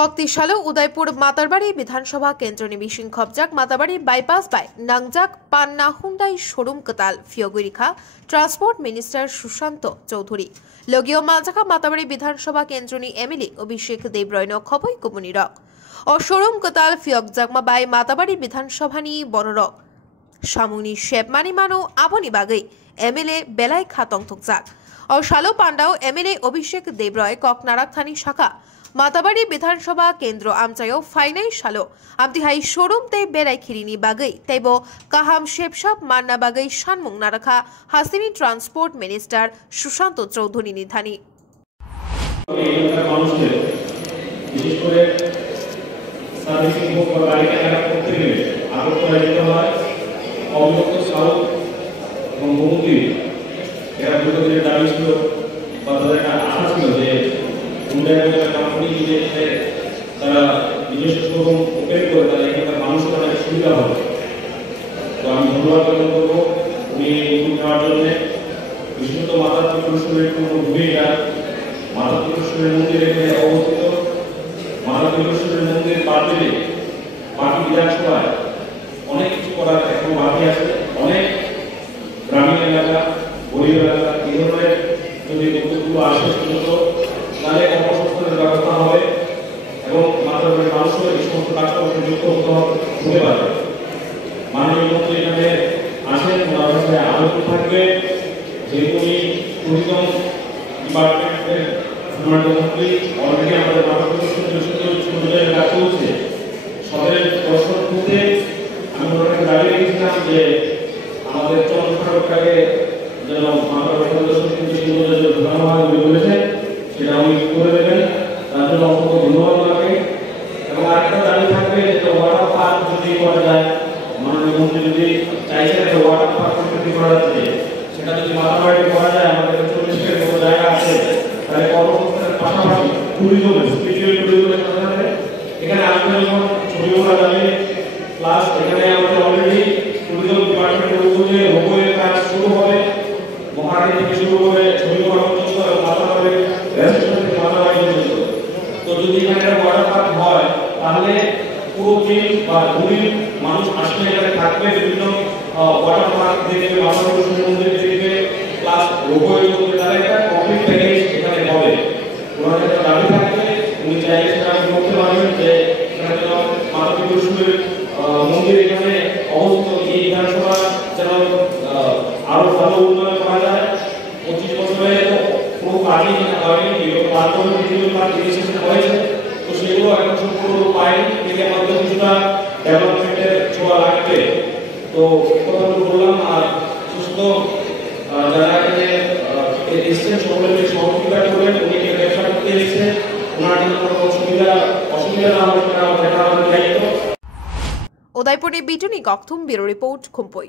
কক্তিশাল উদয়পুর মাতারবাড়ি বিধানসভা কেন্দ্র নিবিসিং খবজাক মাতারবাড়ি বাইপাস বাই নাংজাক পান্না হুন্ডাই শোরুম কতাল ফিয়গুরিখা ট্রান্সপোর্ট মিনিস্টার সুশান্ত চৌধুরী লগীয় মালজাকা মাতারবাড়ি বিধানসভা কেন্দ্রনি এমএলএ অভিষেক দেবরয় খবই কুমুনিরক ও শোরুম কতাল ফিয়ক জাকমা বাই মাতারবাড়ি বিধানসভানি বনরক সামুনি শেবমানি মানো আবনি বাগৈ এমএলএ বেলাই খাতং থুকজাক ও শালো পান্ডাও এমএলএ অভিষেক দেবরয় ককনারাকথানি শাখা মাতাবাড়ি বিধানসভা কেন্দ্র আমচায়ও ফাইনাই শালো আমতিহাই শোরুম তে বেড়াই খিরিনি বাগৈ তেব কাহাম শেপসাপ মান্না বাগৈ সানমুং নারাখা হাসিনি ট্রান্সপোর্ট মিনিস্টার সুশান্ত চৌধুরী নিধানি বিশেষ করে সার্ভিসিং হোক বা গাড়ি কেনাকাটা করতে গেলে আগরতলা যেতে হয় অবগত সাউথ এবং বঙ্গি এরা দীর্ঘদিনের দাবি ছিল বা তাদের একটা আশা ছিল যে উন্নয়নের কোম্পানি যদি তারা নিজস্ব শোরুম ওপেন করে তাহলে এখানকার মানুষের অনেক সুবিধা হবে। তো আমি ধন্যবাদ জ্ঞাপন করবো উনি উদ্যোগ নেওয়ার জন্য। বিশেষত মাতা ত্রিপুরেশ্বরের কোনো ভূমিকা মাতা ত্রিপুরেশ্বরের মন্দির এখানে অবস্থিত। মাতা ত্রিপুরেশ্বরের মন্দির পার্টিতে পার্টি বিধানসভায় অনেক কিছু করার এখন বাকি আছে। অনেক গ্রামীণ এলাকা গরিব এলাকা এই ধরনের যদি উদ্যোগগুলো আসে শুধু তাহলে কর্মসংস্থানের ব্যবস্থা হবে এবং মাতারবাড়ির মানুষও এই সমস্ত কাজকর্মে যুক্ত হতে পারে। মাননীয় মন্ত্রী এখানে আসেন, ওনার সাথে আলোচনা থাকবে। যেহেতু উনি টুরিজম ডিপার্টমেন্টের সম্মানিত মন্ত্রী, অলরেডি আমাদের মাতারবাড়ির কাজ চলছে। সবের দর্শন খুঁজতে আমি ওনাকে দাবি রেখেছিলাম যে আমাদের চন্দ্রকারকে যেন মাতারবাড়ির সদস্য কিন্তু সুন্দর ঢোকানো হয় উনি বলেছেন, সেটা উনি করে দেবেন। তার জন্য অসংখ্য ধন্যবাদ লাগে। এবং আরেকটা দাবি থাকবে যে ওয়াটার পার্ক যদি করা যায়, মাননীয় মন্ত্রী যদি চাইছেন যে ওয়াটার পার্ক তৈরি করা যাচ্ছে, সেটা যদি মাতারবাড়িতে করা যায়, আমাদের 40-এর মতো জায়গা আছে, তাহলে কর্মসংস্থানের পাশাপাশি টুরিজমের স্পিরিচুয়াল টুরিজমের সাথে এখানে আসলে যখন ছবি ওঠা যাবে, প্লাস এখানে আমাদের অলরেডি টুরিজম ডিপার্টমেন্টের উদ্যোগে রোপওয়ের কাজ শুরু হবে। মহারানী থেকে শুরু করে ছবি ওঠা পর্যন্ত মাতারবাড়ির রেস্টুরেন্ট থেকে মাতারবাড়ি পর্যন্ত। তো যদি এখানে ওয়াটার পার্ক হয় তাহলে পুরো দিন বা দুদিন মানুষ আসলে এখানে থাকবে, বিভিন্ন ওয়াটার পার্ক দেখবে, মাতারবাড়ি মন্দির দেখবে, প্লাস রোপওয়ে করবে, তাহলে একটা কমপ্লিট প্যাকেজ এখানে হবে। ওনার একটা দাবি থাকবে, উনি চাইলে সেটা করতে পারবেন যে এখানে যেন মাতারবাড়ির মন্দির এখানে অবস্থিত এই বিধানসভা যেন আরো ভালো উন্নয়ন করা যায়। 25 বছরে পুরো কাজই হয়নি, বিগত 5 বছর বিভিন্ন কাজ রেজিস্ট্রেশন হয়েছে, তো সেগুলো এখন সম্পূর্ণ পায়নি। এর মধ্যে কিছুটা ডেভেলপমেন্টের ছোঁয়া লাগবে। তো কথাগুলো বললাম। আর সুস্থ যারা এখানে এসছেন সকলকে সহযোগিতা করবেন। উনি ব্যবসা করতে এসেছেন, ওনার জন্য কোনো অসুবিধা না হবে সেটা আমাদের দায়িত্ব। উদয়পুরে বিটুনি গকথুম ব্যুরো রিপোর্ট খুম্পই।